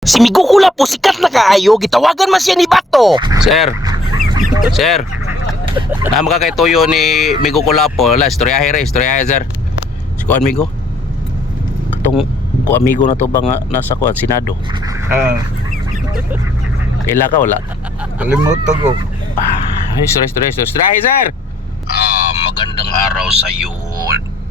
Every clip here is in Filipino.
Si Migukula po sikat na kaayo, gitawagan man siya ni Bato. Sir. Sir. Na makakaytuyo ni Migo Kulapo. La, istoryahe sir. Si ko amigo. Katong ko amigo na to ba nga nasa kuan Senado. Ila ka wala. Kalimutan ko. Istoryahe sir. Magandang araw sa iyo.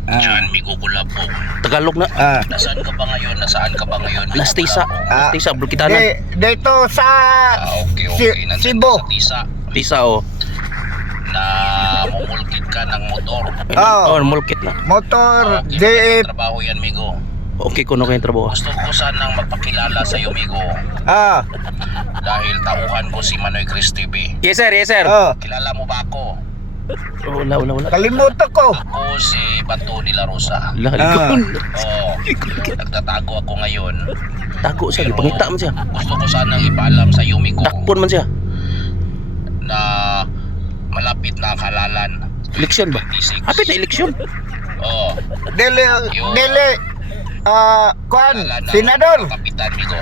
Diyan, Migo Kulapo. Tagalog na. Nasaan ka ba ngayon? Las Tisa. Las Tisa, Bulkitanan. Dito sa Okay. Cebu. Tisa, oh. Na mumulkit ka ng motor. Oh, mulkit na. Motor, Okay, DF. trabaho yan, Migo. Okay, kuno kayong trabaho. Gusto ko sanang magpakilala sa iyo, Migo. Dahil tauhan ko si Manoy Chris TV. Yes, sir. Kilala mo ba ako? Wala. Kalimutan ko. Ako si Bato de la Rosa. Nagtatago ako ngayon. Tago siya, gipangita man siya. Gusto ko sanang ipaalam sa iyo, Migo, Takpon man siya. na malapit na ang halalan. Eleksyon ba? 26. Hapit na eleksyon. Dili, kuan, Halalan ng senador. Kapitan, Migo.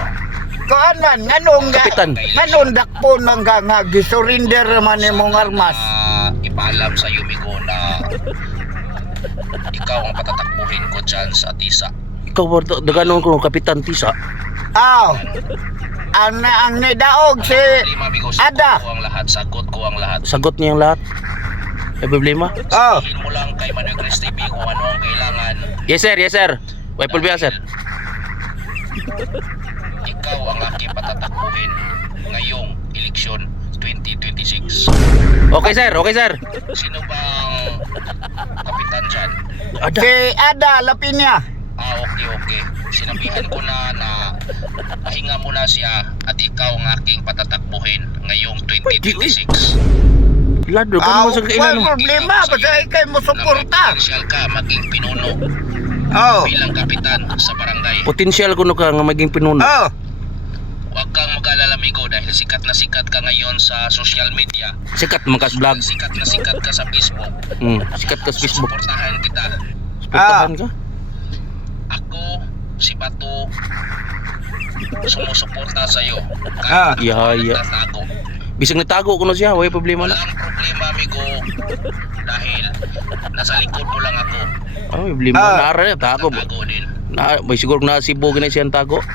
Kuan man, nganong Kapitan. nganong dakpo nang nga gisurinder man imong armas. Ipaalam sa iyo, Migo, na ikaw ang patatakbuhin ko dyan sa Tisa. Ikaw ba daganon ko Kapitan Tisa? Ang nidaog si Lima, Migo, Ada. sagot ko ang lahat. Sagot niya ang lahat. May problema? Sabihin mo lang kay Manoy Chris TV kung ano ang kailangan. Yes, sir. May problema, sir. Ikaw ang aking patatakbuhin ngayong eleksyon 2026. Okay, sir. Sino bang kapitan dyan? Ada. si Ada Lapinya. Okay. Sinabihan ko na pahinga mo na siya at ikaw ang aking patatakbuhin ngayong 2026. Lado, kung mo sa Wala kailan mo. problema, basta ikay mo suporta. Potensyal ka maging pinuno bilang kapitan sa barangay. Potensyal ko ka nga maging pinuno. Huwag kang mag-alala, Migo, dahil sikat na sikat ka ngayon sa social media. Sikat man ka sa vlog. Sikat na sikat ka sa Facebook. Sikat ka sa Facebook. Susuportahan kita. Suportahan ka? Ako, si Bato, sumusuporta sa iyo. Yeah. Nagtatago. Bisag natago ko na siya, may problema na. Walang problema, Migo, dahil nasa likod mo lang ako. May problema. Naara, tago. Nagtatago din. May siguro na Cebu na siyang tago.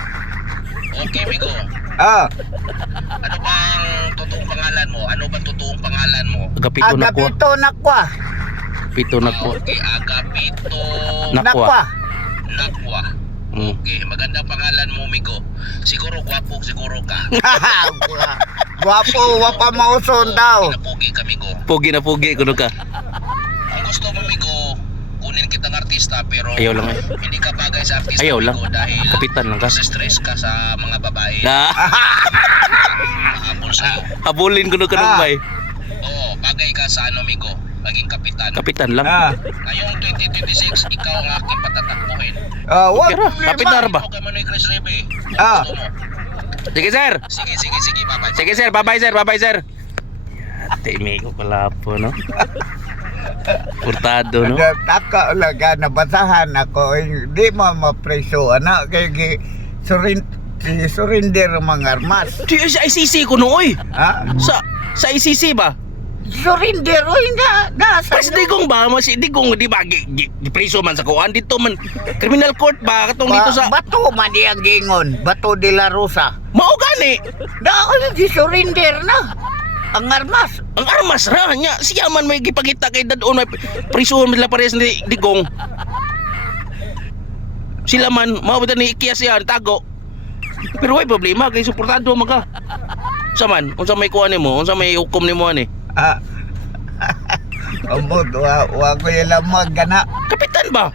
Okay, Migo. Ano bang totoong pangalan mo? Agapito na ko. Agapito nakwa. Pito na ko. Okay, Agapito Nakwa. Nakwa. Okay, maganda pangalan mo, Migo. Siguro gwapo, siguro ka. Guwapo, wapa mauson daw. Pinapugi ka, Migo. Pugi kuno ka. Ang gusto mo, Migo, kunin kitang artista pero Ayaw lang hindi ka bagay sa artista, Ayaw lang. Migo, dahil Kapitan lang ka. stress ka sa mga babae. Habol sa'yo. Habulin kuno ka nung may. Bagay ka sa Migo, maging kapitan. Kapitan lang. Ngayong 2026, ikaw ang aking patatakbuhin. Okay ra, kapitan ba? Ikaw kay Manoy Chris Rebe. Gusto mo? Sige, sir. Sige, bye-bye. Sige, sir. Bye-bye, sir. Ate, may ko pala po, no? Portado, no? Taka ulaga nabasahan ako, hindi mo mapreso anak kay surrender mga armas. Di sa ICC ko nooy. Sa ICC ba? Surrender na sa Mas digong ba? Mas digong di ba? Gipreso man sa kuan dito man. Criminal court ba? Katong dito sa... Bato man ang gingon, Bato de la Rosa. Mao gani. Dako di surrender na ang armas. Ang armas ra nya. Siya man may gipakita kay dadon may preso nila pares ni digong. Sila man mao ba ni ikiyas yan tago. Pero way problema kay suportado man ka. Unsa man? Unsa may kuan nimo? Unsa may hukom nimo ani? Amot, wa ko yung lamag gana. Kapitan ba?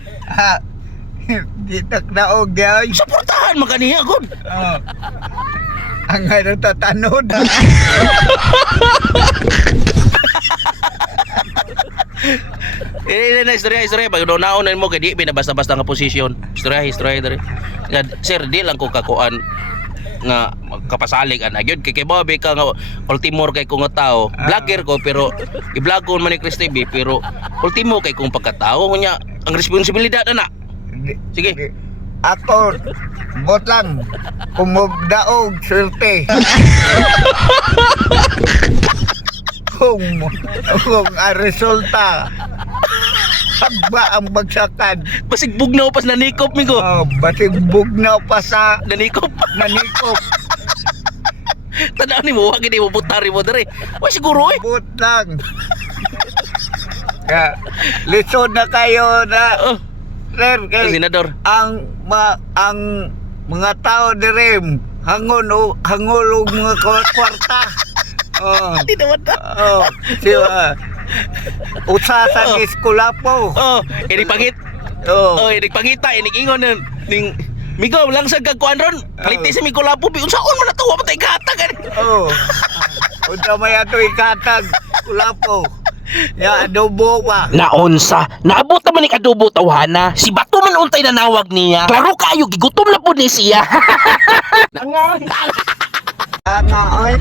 Di takdaog di ay. Suportahan man kaniya gud. Ang ano tatanod. Na istorya pag naunan mo kay di binabasta-basta nga posisyon. Istorya dere. Sir, di lang ko kakuan nga kapasalig ana gyud kay Bobby ka nga ultimo kay kung nga tao. Vlogger ko pero i-vlog ko man ni Chris TV pero ultimo kay kung pagkatao nya ang responsibilidad ana. Sige. Ako, bot lang. Kumugdaog, swerte. kung resulta, hagba ang bagsakan. Basig bugnaw pas nanikop mi ko. Oh, basig bugnaw pa sa Nanikop. nanikop. Tanaw ni mo, wag hindi mo butari mo dere. Wa siguro eh. Bot lang. Kaya, lisod na kayo na, Oh, sir, kay senador. ang mga tao dire hangol og mga kwarta. Oh. Di naman na. Oh, siya. Usa sa Oh. eskwela po. Oh, ini pangit. Oh. Oh, ini pangita, ini ingon ning Migo, lang sa kagkuan ron. Paliti sa Migo Lapo. Unsaon man natuwa pa tayo katag. Oh. Unsa may ato ikatag kula po. Ya adobo pa. Naunsa, naabot naman ni kadubo tawhana. Si Bato man untay nanawag niya. Klaro kayo, gigutom na po ni siya. Nga oy.